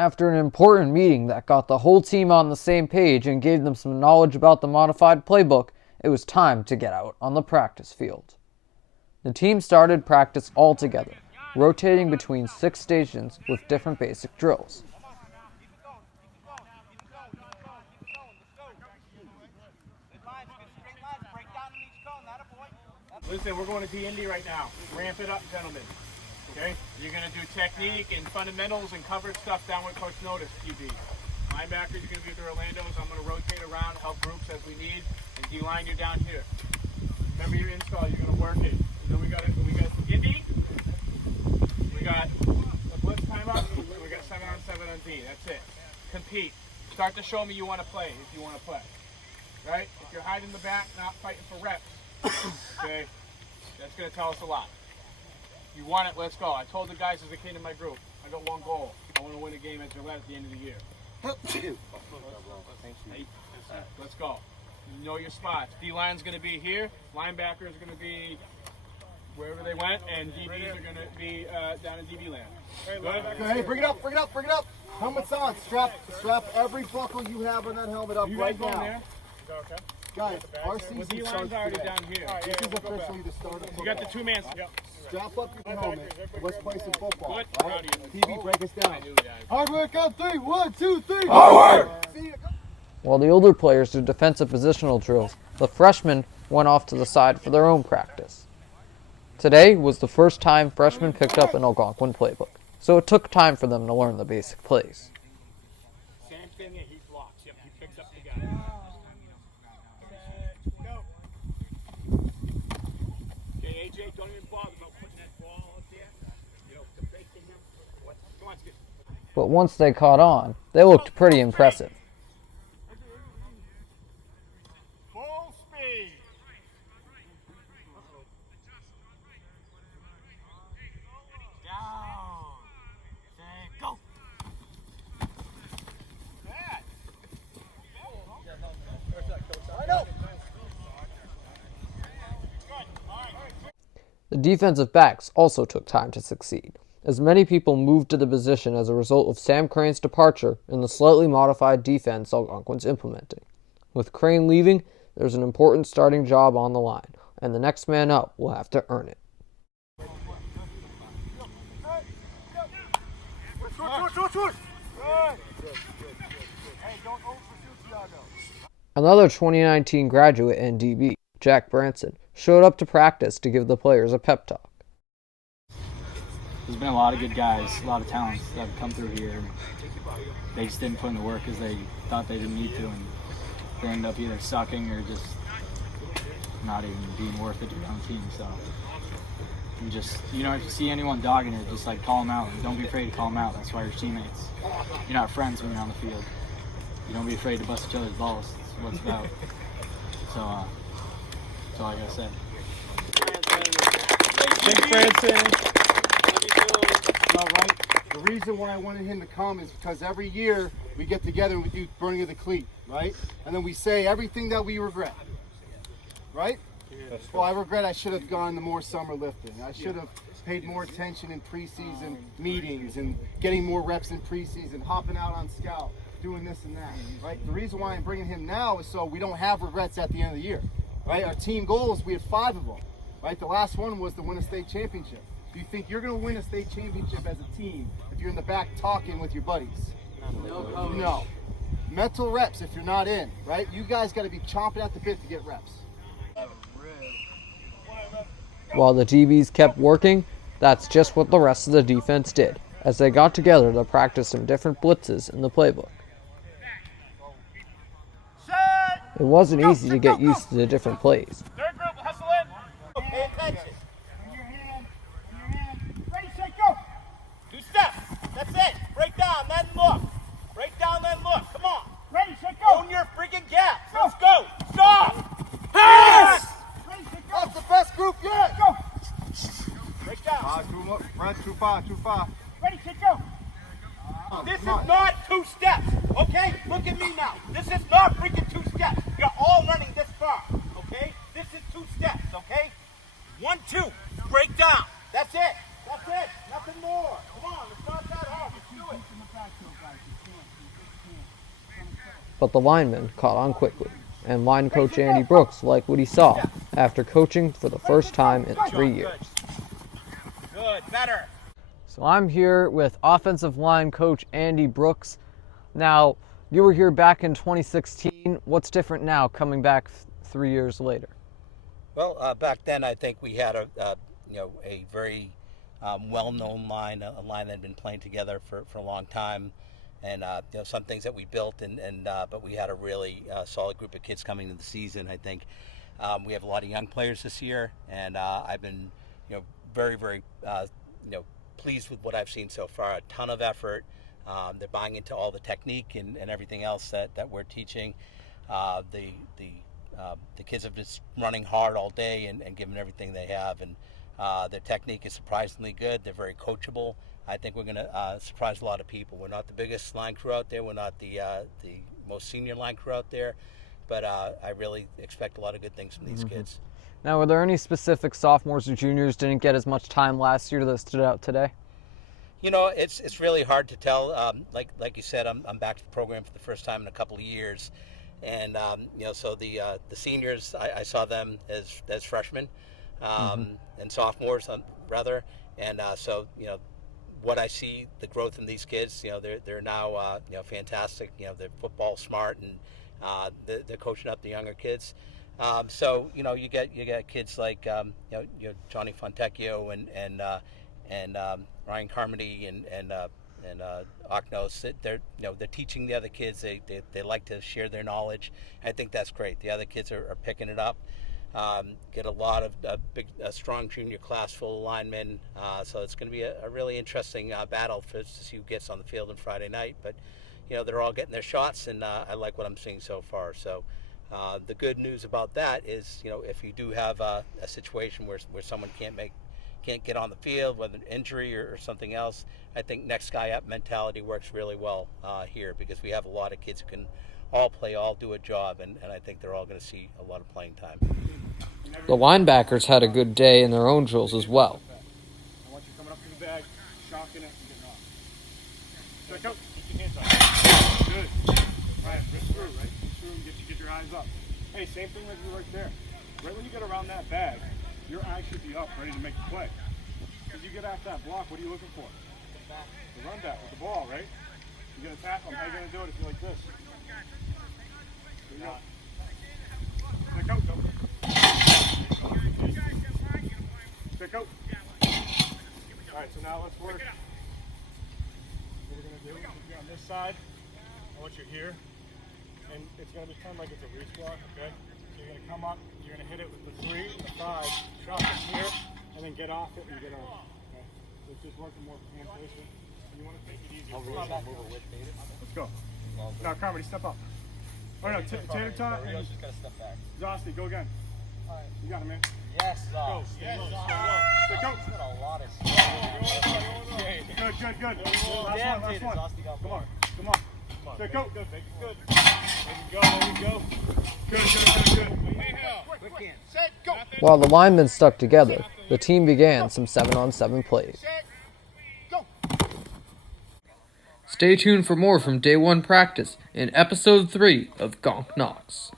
After an important meeting that got the whole team on the same page and gave them some knowledge about the modified playbook, it was time to get out on the practice field. The team started practice all together, rotating between 6 stations with different basic drills. Listen, we're going to D&D right now. Ramp it up, gentlemen. Okay? You're going to do technique and fundamentals and coverage stuff down with Coach Notice, QB. Linebackers, you're going to be with the Orlandos. I'm going to rotate around, help groups as we need. And D-line, you're down here. Remember your install, you're going to work it. And then we got Indy. We got a blitz timeout. We got 7-on-7 on D. That's it. Compete. Start to show me you want to play if you want to play. Right? If you're hiding in the back, not fighting for reps. Okay? That's going to tell us a lot. You want it, let's go. I told the guys as a kid in my group, I got one goal. I want to win a game at Gillette at the end of the year. Let's go. You know your spots. D-line's going to be here. Linebackers are going to be wherever they went. And DBs are going to be down in DB land. Hey, bring it up, bring it up, bring it up. Helmet's on. Strap every buckle you have on that helmet up right now. There? Is that okay? Guys, our season well, D-line's already today. down here. This is officially the start of football. You got the two-man. Strap up your helmet. Let's play some football. Good. Right? TV, break us down. Hard work on 3. 1, 2, 3. Hard work! While the older players did defensive positional drills, the freshmen went off to the side for their own practice. Today was the first time freshmen picked up an Algonquin playbook, so it took time for them to learn the basic plays. Same thing, he blocks. Yep, he picks up the guy. Okay, AJ, don't even bother about putting that ball up there. You know, to fake him. Come on, get. But once they caught on, they looked pretty impressive. Full speed. Down. Say go. The defensive backs also took time to succeed, as many people moved to the position as a result of Sam Crane's departure and the slightly modified defense Algonquin's implementing. With Crane leaving, there's an important starting job on the line, and the next man up will have to earn it. Another 2019 graduate and DB, Jack Branson, showed up to practice to give the players a pep talk. There's been a lot of good guys, a lot of talents that have come through here. And they just didn't put in the work because they thought they didn't need to, and they ended up either sucking or just not even being worth it to your own team. So you just, you know, if you see anyone dogging it, just like call them out. Don't be afraid to call them out. That's why you're teammates. You're not friends when you're on the field. You don't be afraid to bust each other's balls. That's what it's about. So that's all I gotta say. Thanks, Branson. All right. The reason why I wanted him to come is because every year we get together and we do burning of the cleat, right? And then we say everything that we regret, right? Well, I regret I should have gone to more summer lifting. I should have paid more attention in preseason meetings and getting more reps in preseason, hopping out on scout, doing this and that, right? The reason why I'm bringing him now is so we don't have regrets at the end of the year, right? Our team goals, we had 5 of them, right? The last one was to win a state championship. Do you think you're going to win a state championship as a team if you're in the back talking with your buddies? No. Mental reps if you're not in, right? You guys got to be chomping at the bit to get reps. While the DBs kept working, that's just what the rest of the defense did, as they got together to practice some different blitzes in the playbook. It wasn't easy to get used to the different plays. Third group, hustle in. Pay attention. In your hand. Ready, set, go. 2 steps. That's it. Break down, then look. Break down, then look. Come on. Ready, set, go. Own your freaking gaps. Let's go. Stop. Pass. Ready, set, go. That's the best group yet. Go. Break down. Too far. Ready, set, go. This is not 2 steps, okay? Look at me now. This is not freaking 2 steps. You're all running this far, okay? This is 2 steps, okay? 1, 2, break down. That's it. That's it. Nothing more. Come on, it's not that hard. Let's do it. But the linemen caught on quickly, and line coach Andy Brooks liked what he saw after coaching for the first time in 3 years. Good, better. So I'm here with offensive line coach Andy Brooks. Now, you were here back in 2016. What's different now coming back 3 years later? Well, back then I think we had a very well-known line, a line that had been playing together for a long time, and some things that we built, but we had a really solid group of kids coming into the season. I think we have a lot of young players this year, and I've been very, very pleased with what I've seen so far. A ton of effort. They're buying into all the technique and everything else that we're teaching. The kids have just running hard all day and giving everything they have, and their technique is surprisingly good. They're very coachable. I think we're going to surprise a lot of people. We're not the biggest line crew out there. We're not the most senior line crew out there, but I really expect a lot of good things from these kids. Now, were there any specific sophomores or juniors didn't get as much time last year that stood out today? It's really hard to tell. Like you said, I'm back to the program for the first time in a couple of years, and so the seniors, I saw them as freshmen and sophomores rather, and so what I see, the growth in these kids, they're now fantastic. They're football smart, and they're coaching up the younger kids. So you get kids like Johnny Fontecchio and Ryan Carmody and Oknos. They're teaching the other kids. They like to share their knowledge. I think that's great. The other kids are picking it up. Get a lot of a strong junior class full of linemen. So it's going to be a really interesting battle to see who gets on the field on Friday night. But they're all getting their shots, and I like what I'm seeing so far. So the good news about that is if you do have a situation where someone can't get on the field, whether injury or something else, I think next guy up mentality works really well here, because we have a lot of kids who can all play, all do a job, and I think they're all going to see a lot of playing time. The linebackers had a good day in their own drills as well. I want you coming up to the bag, shocking it, and getting off. Check out. Keep your hands up. Good. All right, rip through, right? Rip through and get your eyes up. Hey, same thing like you right there. Right when you get around that bag, your eyes should be up, ready to make the play. As you get after that block, what are you looking for? The run back with the ball, right? You're going to tackle him. How are you going to do it if you're like this? Here you go. Check out, go. Check out. All right, so now let's work. What we're going to do is be on this side. I want you here. And it's going to become like it's a reach block, okay? So you're going to come up, you're going to hit it with the 3 and the 5, shot it here, and then get off it and get on. Okay? So it's just working more for hand placement. You want to take it easy. Let's go. Now, Carmody, step up. Oh, no, tater tot. And just got to step back. Zosty, go again. All right. You got it, man. Yes, Go. Yes, go. Go. a lot of Good. Last one. Come on. Stick out. Good. Make it good. There you go. Good. Set, go. While the linemen stuck together, the team began some 7-on-7 plays. Set, go. Stay tuned for more from Day 1 practice in Episode 3 of Gonk Knocks.